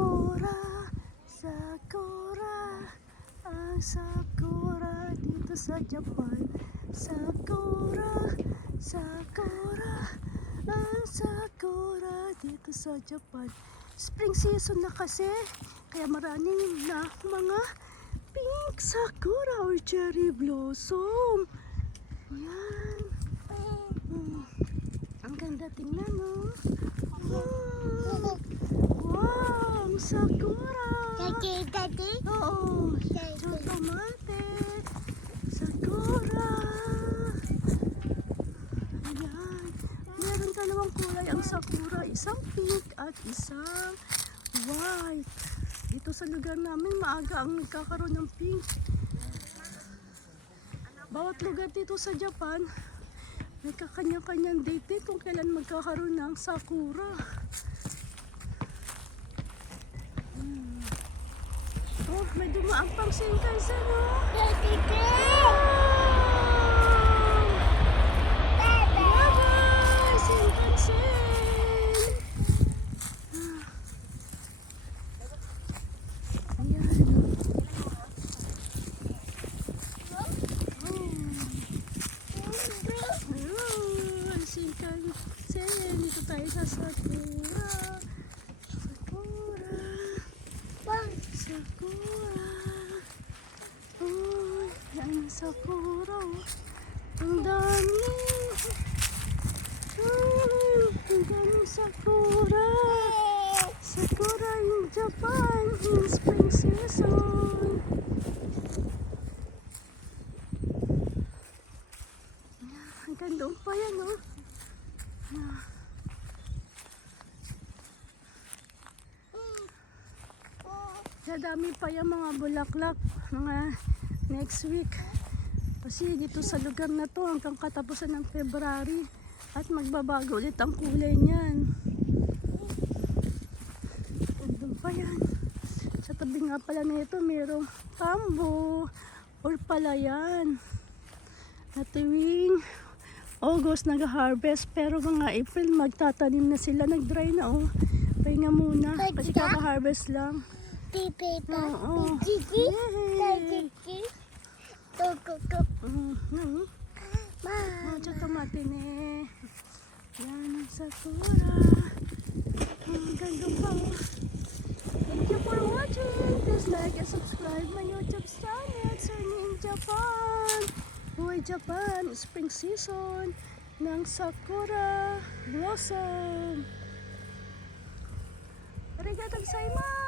Sakura, Sakura, ang Sakura dito sa Japan. Sakura, Sakura, ang Sakura dito sa Japan. Spring season na kasi, kaya maraming na mga pink sakura or cherry blossom. Yan. Ang ganda tingnan, no? Wow, ang sakura. Daddy? Oo, chotomate, sakura. Ayan. Meron dalawang kulay ang sakura, isang pink at isang white. Dito sa lugar namin, maaga ang nagkakaroon ng pink. Bawat lugar dito sa Japan, may kakanya-kanyang date din kung kailan magkakaroon ng sakura. Oh, may dumaan pang Shinkansen, oh. Daddy! Bye-bye, Shinkansen! Ayan. Ayun, Shinkansen. Dito tayo sa Sakura. Sakura. Sakura. Oh, yan Sakura. Ang dami. Ang daming Sakura. Sakura in Japan in spring season. Hanggang doon pa yan, oh. Dadami pa yung mga bulaklak mga next week. Kasi dito sa lugar na to hanggang katapusan ng February at magbabago ulit ang kulay niyan. Doon pa yan. Sa tabi nga pala nito mayroong tambo or palayan. At tuwing August nag-harvest pero mga April magtatanim na sila. Nag-dry na, oh. Pahinga muna kasi kaka-harvest lang. Oo. Chotomate ne. Yan ang sakura. Ang ganda pa. Thank you for watching. Please like and subscribe my YouTube channel. Sunny in Japan. Buhay Japan. Spring season ng sakura blossom. Arigatou gozaimasu.